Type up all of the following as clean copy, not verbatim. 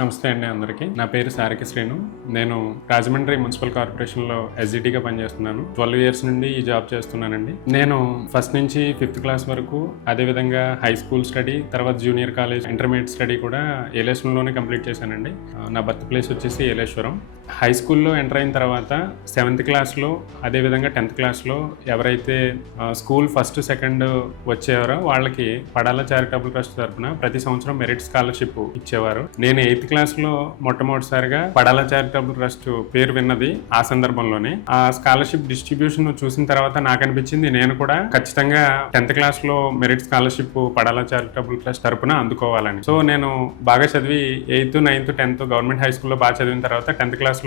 నమస్తే అండి అందరికీ. నా పేరు సారకి శ్రీను. నేను రాజమండ్రి మున్సిపల్ కార్పొరేషన్లో ఎస్జిటిగా పనిచేస్తున్నాను. 12 ఇయర్స్ నుండి ఈ జాబ్ చేస్తున్నానండి. నేను ఫస్ట్ నుంచి 5th క్లాస్ వరకు, అదేవిధంగా హై స్కూల్ స్టడీ, తర్వాత జూనియర్ కాలేజ్, ఇంటర్మీడియట్ స్టడీ కూడా ఏలేశ్వరంలోనే కంప్లీట్ చేశానండి. నా బర్త్ ప్లేస్ వచ్చేసి ఏలేశ్వరం. హై స్కూల్లో ఎంటర్ అయిన తర్వాత 7th క్లాస్లో, అదేవిధంగా 10th క్లాస్లో ఎవరైతే స్కూల్ ఫస్ట్ సెకండ్ వచ్చేవారో వాళ్ళకి పడాల చారిటబుల్ ట్రస్ట్ తరఫున ప్రతి సంవత్సరం మెరిట్ స్కాలర్షిప్ ఇచ్చేవారు. నేను 8th క్లాస్లో మొట్టమొదటిసారిగా పడాల చారిటబుల్ ట్రస్ట్ పేరు విన్నది ఆ సందర్భంలోనే. ఆ స్కాలర్షిప్ డిస్ట్రిబ్యూషన్ చూసిన తర్వాత నాకు అనిపించింది నేను కూడా ఖచ్చితంగా 10th క్లాస్లో merit scholarship Padala charitable trust తరఫున అందుకోవాలని. సో నేను బాగా చదివి 8th, 9th, 10th government high స్కూల్లో బాగా చదివిన తర్వాత 10th క్లాస్లో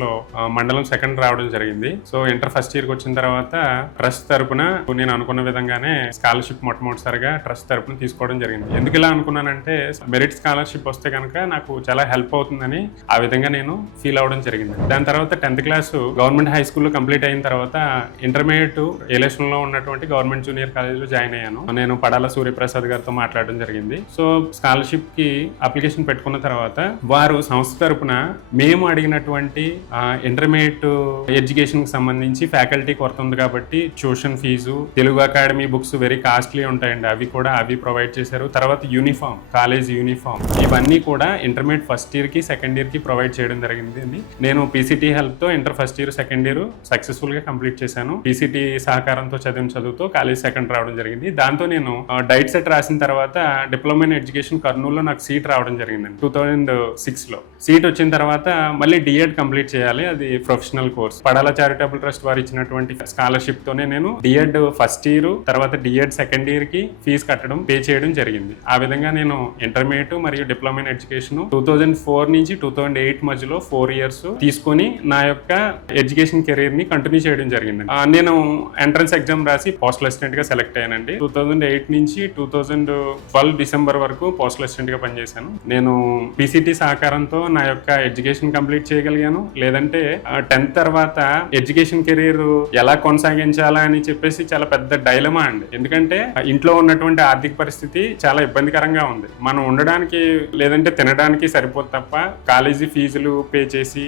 మండలం సెకండ్ రావడం జరిగింది. సో ఇంటర్ ఫస్ట్ ఇయర్కి వచ్చిన తర్వాత ట్రస్ట్ తరపున నేను అనుకున్న విధంగానే స్కాలర్షిప్ మొట్టమొదటిసారిగా ట్రస్ట్ తరపున తీసుకోవడం జరిగింది. ఎందుకు ఇలా అనుకున్నానంటే మెరిట్ స్కాలర్షిప్ వస్తే కనుక నాకు చాలా హెల్ప్ అవుతుందని ఆ విధంగా నేను ఫీల్ అవడం జరిగింది. దాని తర్వాత 10th క్లాస్ గవర్నమెంట్ హై స్కూల్లో కంప్లీట్ అయిన తర్వాత ఇంటర్మీడియట్ ఏలేశ్వరంలో ఉన్నటువంటి గవర్నమెంట్ జూనియర్ కాలేజ్లో జాయిన్ అయ్యాను. నేను పడాల సూర్యప్రసాద్ గారితో మాట్లాడడం జరిగింది. సో స్కాలర్షిప్ కి అప్లికేషన్ పెట్టుకున్న తర్వాత వారు సంస్థ తరపున మేము అడిగినటువంటి ఇంటర్మీడియట్ ఎడ్యుకేషన్ కి సంబంధించి ఫ్యాకల్టీ కొరత ఉంది కాబట్టి tuition fee, Telugu academy books very costly ఉంటాయండి, అవి ప్రొవైడ్ చేశారు. తర్వాత యూనిఫామ్, కాలేజ్ యూనిఫామ్, ఇవన్నీ కూడా ఇంటర్మీడియట్ ఫస్ట్ ఇయర్ కి సెకండ్ ఇయర్ కి ప్రొవైడ్ చేయడం జరిగింది. నేను పీసీటీ హెల్ప్ తో inter first year second year successful గా కంప్లీట్ చేశాను. పీసీటీ సహకారంతో చదువుతో కాలేజ్ సెకండ్ రావడం జరిగింది. దాంతో నేను డైట్ సెట్ రాసిన తర్వాత డిప్లొమా ఇన్ ఎడ్యుకేషన్ కర్నూలులో నాకు సీట్ రావడం జరిగిందండి 2006 లో. సీట్ వచ్చిన తర్వాత మళ్ళీ డిఎడ్ కంప్లీట్ చేయాలి, అది professional course. Padala charitable trust వారు ఇచ్చినటువంటి స్కాలర్షిప్ తోనే నేను డిఎడ్ ఫస్ట్ ఇయర్, తర్వాత డిఎడ్ సెకండ్ ఇయర్ కి ఫీజు కట్టడం, పే చేయడం జరిగింది. ఆ విధంగా నేను ఇంటర్మీడియట్ మరియు డిప్లొమా ఇన్ ఎడ్యుకేషన్ 2004 నుంచి 2008 మధ్యలో 4 ఇయర్స్ తీసుకొని నా యొక్క ఎడ్యుకేషన్ కెరీర్ ని కంటిన్యూ చేయడం జరిగింది. నేను ఎంట్రన్స్ ఎగ్జామ్ రాసి పోస్టల్ అసిస్టెంట్ గా సెలెక్ట్ అయ్యానండి. 2008 నుంచి 2012 డిసెంబర్ వరకు పోస్టల్ అసిస్టెంట్ గా పనిచేశాను. నేను పీసీటీ సహకారంతో నా యొక్క ఎడ్యుకేషన్ కంప్లీట్ చేయగలిగాను. లేదంటే 10th తర్వాత ఎడ్యుకేషన్ కెరీర్ ఎలా కొనసాగించాలా అని చెప్పేసి చాలా పెద్ద డైలమా అండి. ఎందుకంటే ఇంట్లో ఉన్నటువంటి ఆర్థిక పరిస్థితి చాలా ఇబ్బందికరంగా ఉంది. మనం ఉండడానికి లేదంటే తినడానికి సరిపోదు తప్ప కాలేజీ ఫీజులు పే చేసి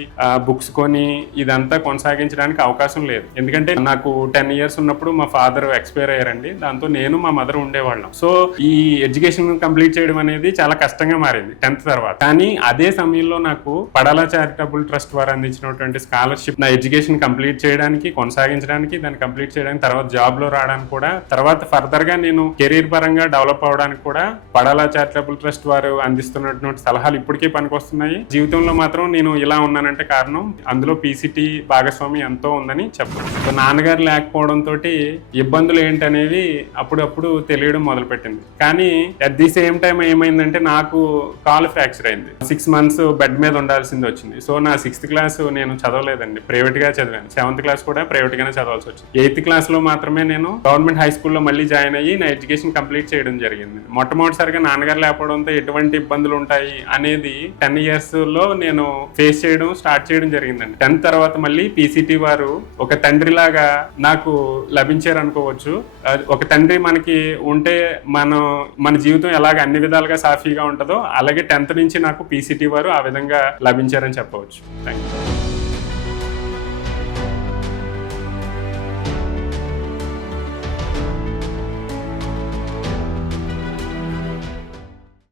బుక్స్ కొని ఇదంతా కొనసాగించడానికి అవకాశం లేదు. ఎందుకంటే నాకు 10 ఇయర్స్ ఉన్నప్పుడు మా ఫాదర్ ఎక్స్పైర్ అయ్యారండి. దాంతో నేను మా మదర్ ఉండేవాళ్ళం. సో ఈ ఎడ్యుకేషన్ కంప్లీట్ చేయడం అనేది చాలా కష్టంగా మారింది 10th తర్వాత. కానీ అదే సమయంలో నాకు పడాల చారిటబుల్ ట్రస్ట్ వారు అందించినటువంటి స్కాలర్షిప్ నా ఎడ్యుకేషన్ కంప్లీట్ చేయడానికి, కొనసాగించడానికి, దాన్ని కంప్లీట్ చేయడానికి, తర్వాత జాబ్ లో రావడానికి కూడా, తర్వాత ఫర్దర్ గా నేను కెరీర్ పరంగా డెవలప్ అవడానికి కూడా పడాల చారిటబుల్ ట్రస్ట్ వారు అందిస్తున్నటువంటి సలహాలు ఇప్పటికీ పనికొస్తున్నాయి. జీవితంలో మాత్రం నేను ఇలా ఉన్నానంటే కారణం అందులో పీసీటీ భాగస్వామి ఎంతో ఉందని చెప్పాను. సో నాన్నగారు లేకపోవడం తోటి ఇబ్బందులు ఏంటనేవి అప్పుడప్పుడు తెలియడం మొదలుపెట్టింది. కానీ అట్ ది సేమ్ టైం ఏమైందంటే నాకు కాలు ఫ్రాక్చర్ అయింది. 6 months బెడ్ మీద ఉండాల్సింది వచ్చింది. సో నా 6th క్లాస్ నేను చదవలేదండి, ప్రైవేట్ గా చదివాను. 7th క్లాస్ కూడా ప్రైవేట్ గానే చదవాల్సి వచ్చింది. 8th క్లాస్ లో మాత్రమే నేను గవర్నమెంట్ హై స్కూల్లో మళ్ళీ జాయిన్ అయ్యి నా ఎడ్యుకేషన్ కంప్లీట్ చేయడం జరిగింది. మొట్టమొదటిసారిగా నాన్నగారు లేకపోవడంతో ఎటువంటి ఇబ్బందులు ఉంటాయి అనేది 10 ఇయర్స్ లో నేను ఫేస్ చేయడం స్టార్ట్ చేయడం జరిగిందండి. 10th తర్వాత మళ్ళీ పీసీటీ వారు ఒక తండ్రిలాగా నాకు లభించారు అనుకోవచ్చు. ఒక తండ్రి మనకి ఉంటే మన జీవితం ఎలాగ అన్ని విధాలుగా సాఫీగా ఉంటుందో అలాగే 10th నుంచి నాకు పీసీటీ వారు ఆ విధంగా లభించారని చెప్పవచ్చు. Thank you.